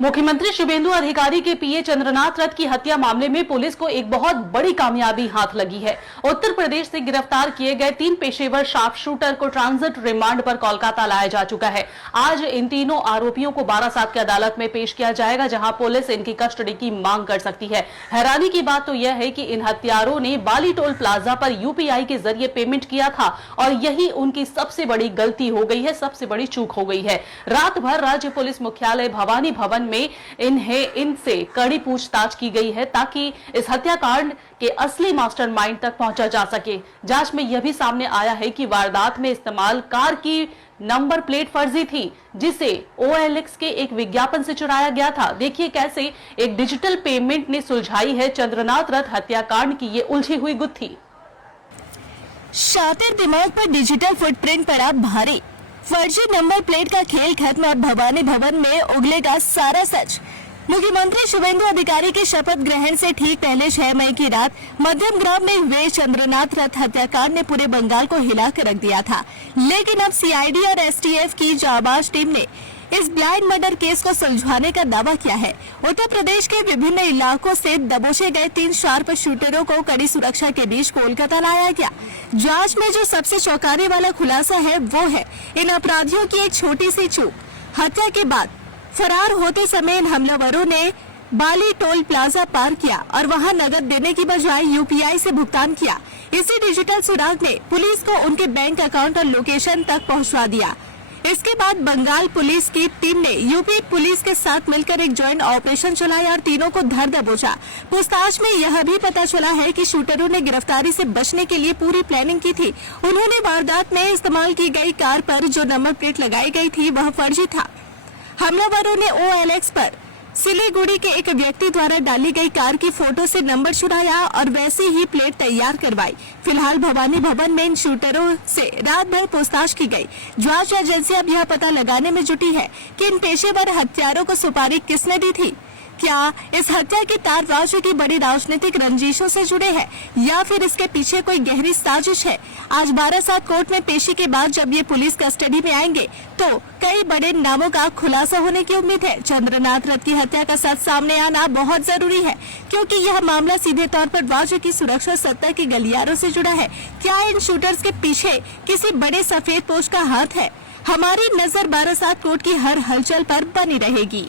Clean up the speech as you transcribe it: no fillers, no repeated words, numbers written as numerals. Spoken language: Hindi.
मुख्यमंत्री शुभेंदु अधिकारी के पीए चंद्रनाथ रथ की हत्या मामले में पुलिस को एक बहुत बड़ी कामयाबी हाथ लगी है। उत्तर प्रदेश से गिरफ्तार किए गए 3 पेशेवर शार्प शूटर को ट्रांजिट रिमांड पर कोलकाता लाया जा चुका है। आज इन तीनों आरोपियों को बारासात की अदालत में पेश किया जाएगा, जहां पुलिस इनकी कस्टडी की मांग कर सकती है। हैरानी की बात तो यह है कि इन हत्यारों ने बाली टोल प्लाजा पर यूपीआई के जरिए पेमेंट किया था और यही उनकी सबसे बड़ी गलती हो गई है, सबसे बड़ी चूक हो गई है। रात भर राज्य पुलिस मुख्यालय भवानी भवन में इनसे कड़ी पूछताछ की गई है ताकि इस हत्याकांड के असली मास्टरमाइंड तक पहुंचा जा सके। जांच में यह भी सामने आया है कि वारदात में इस्तेमाल कार की नंबर प्लेट फर्जी थी, जिसे OLX के एक विज्ञापन से चुराया गया था। देखिए कैसे एक डिजिटल पेमेंट ने सुलझाई है चंद्रनाथ रथ हत्याकांड की ये उलझी हुई गुत्थी। शातिर दिमाग पर डिजिटल फुटप्रिंट पर आप भारी, फर्जी नंबर प्लेट का खेल खत्म और भवानी भवन में उगलेगा सारा सच। मुख्यमंत्री शुभेंदु अधिकारी के शपथ ग्रहण से ठीक पहले 6 मई की रात मध्यम ग्राम में हुए चंद्रनाथ रथ हत्याकांड ने पूरे बंगाल को हिला कर रख दिया था। लेकिन अब CID और STF की जाबाज टीम ने इस ब्लाइंड मर्डर केस को सुलझाने का दावा किया है। उत्तर प्रदेश के विभिन्न इलाकों से दबोचे गए 3 शार्प शूटरों को कड़ी सुरक्षा के बीच कोलकाता लाया गया। जांच में जो सबसे चौंकाने वाला खुलासा है वो है इन अपराधियों की एक छोटी सी चूक। हत्या के बाद फरार होते समय इन हमलावरों ने बाली टोल प्लाजा पार किया और वहां नकद देने की बजाय UPI से भुगतान किया। इसी डिजिटल सुराग ने पुलिस को उनके बैंक अकाउंट और लोकेशन तक पहुंचा दिया। इसके बाद बंगाल पुलिस की टीम ने यूपी पुलिस के साथ मिलकर एक जॉइंट ऑपरेशन चलाया और तीनों को धर दबोचा। पूछताछ में यह भी पता चला है कि शूटरों ने गिरफ्तारी से बचने के लिए पूरी प्लानिंग की थी। उन्होंने वारदात में इस्तेमाल की गई कार पर जो नंबर प्लेट लगाई गई थी वह फर्जी था। हमलावरों ने OLX पर सिलीगुड़ी के एक व्यक्ति द्वारा डाली गई कार की फोटो से नंबर चुराया और वैसी ही प्लेट तैयार करवाई। फिलहाल भवानी भवन में इन शूटरों से रात भर पूछताछ की गई। जांच एजेंसियां अब यह पता लगाने में जुटी है कि इन पेशेवर हत्यारों को सुपारी किसने दी थी। क्या इस हत्या के तार राज्य की बड़ी राजनीतिक रंजिशों से जुड़े हैं या फिर इसके पीछे कोई गहरी साजिश है। आज बारासात कोर्ट में पेशी के बाद जब ये पुलिस कस्टडी में आएंगे तो कई बड़े नामों का खुलासा होने की उम्मीद है। चंद्रनाथ रथ की हत्या का सच सामने आना बहुत जरूरी है, क्योंकि यह मामला सीधे तौर पर राज्य की सुरक्षा सत्ता के गलियारों से जुड़ा है। क्या इन शूटर्स के पीछे किसी बड़े सफेद पोश का हाथ है? हमारी नजर बारासात कोर्ट की हर हलचल पर बनी रहेगी।